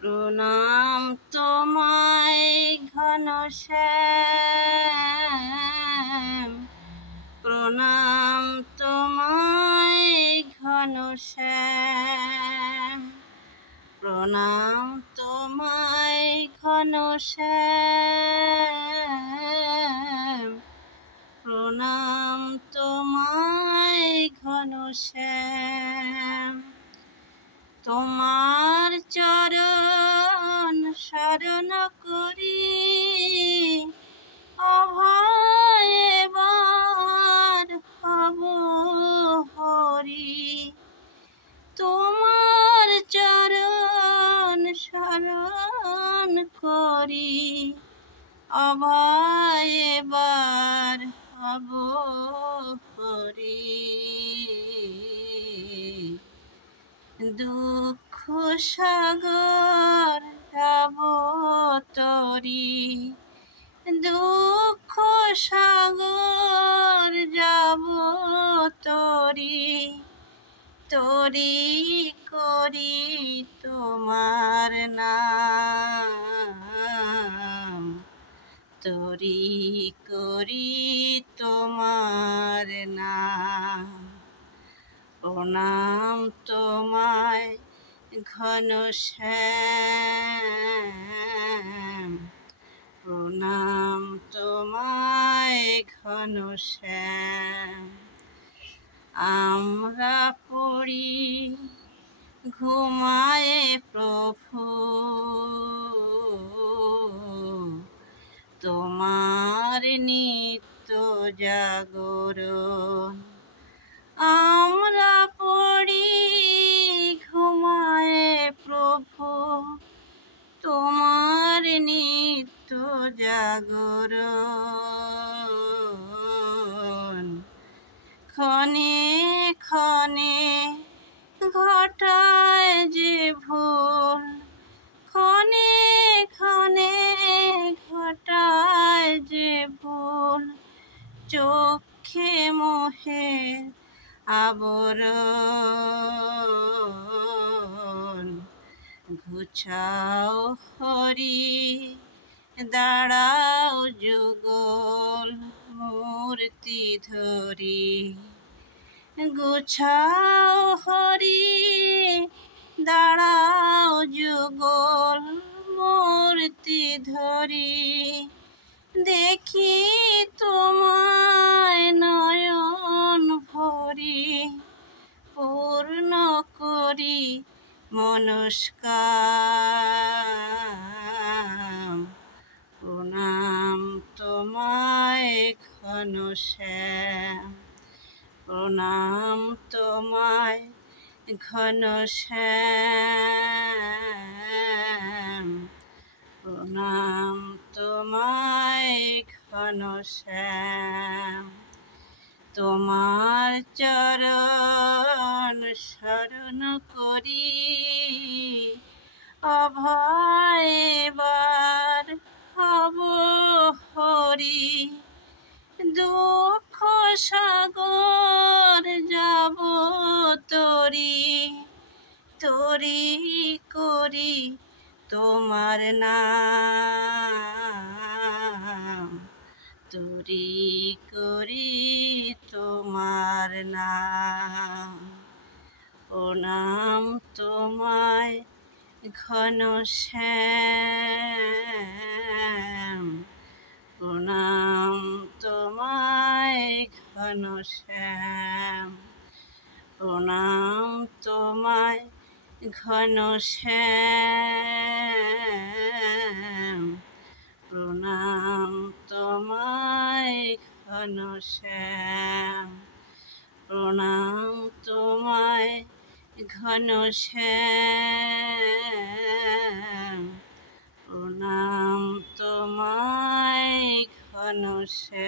প্রণাম তোমায় ঘনশ্যাম, প্রণাম তোমায় ঘনশ্যাম, প্রণাম তোমায় ঘনশ্যাম, প্রণাম তোমায় ঘনশ্যাম। তোমার চরণ শরণ করি অভয় এবার হব হরি। তোমার চরণ শরণ করি অভয় এবার হব হরি। দুঃখ সাগর যাব তরি, দুঃখ সাগর যাব তরি, তরি করি তোমার নাম, তরি করি তোমার নাম। প্রণাম তোমায় ঘনশ্যাম, প্রণাম তোমায় ঘনশ্যাম। আমরা পড়ি ঘুমায়ে প্রভু, তোমার নিত্য জাগরণ। আমরা পড়ি ঘুমায়ে প্রভু, তোমার নিত্য জাগরণ। ক্ষণে ক্ষণে ঘটায় যে ভুল, ক্ষণে ক্ষণে ঘটায় যে ভুল, চোখে মোহের আবরণ। ঘুচাও হরি দাঁড়াও যুগল মূর্তি ধরি, গুছাও হরি দাঁড়াও যুগল মূর্তি ধরি। দেখি তোমায় নয়ন ভরি, পূর্ণ করি মনস্কাম। প্রণাম তোমায় ঘনশ্যাম, প্রণাম তোমায় ঘনশ্যাম, প্রণাম তোমায় ঘনশ্যাম। তোমার চরণ শরণ করি অভয় এবার হব হরি। দুঃখ সাগর যাব তরি, তরি করি তোমার নাম, তরি করি তোমার নাম। প্রণাম তোমায় ঘনশ্যাম, প্রণাম তোমায় ঘনশ্যাম, প্রণাম তোমায় ঘনশ্যাম, প্রণাম তোমায় ঘনশ্যাম, প্রণাম তোমায় ঘনশ্যাম, প্রণাম তোমায় ঘনশ্যাম।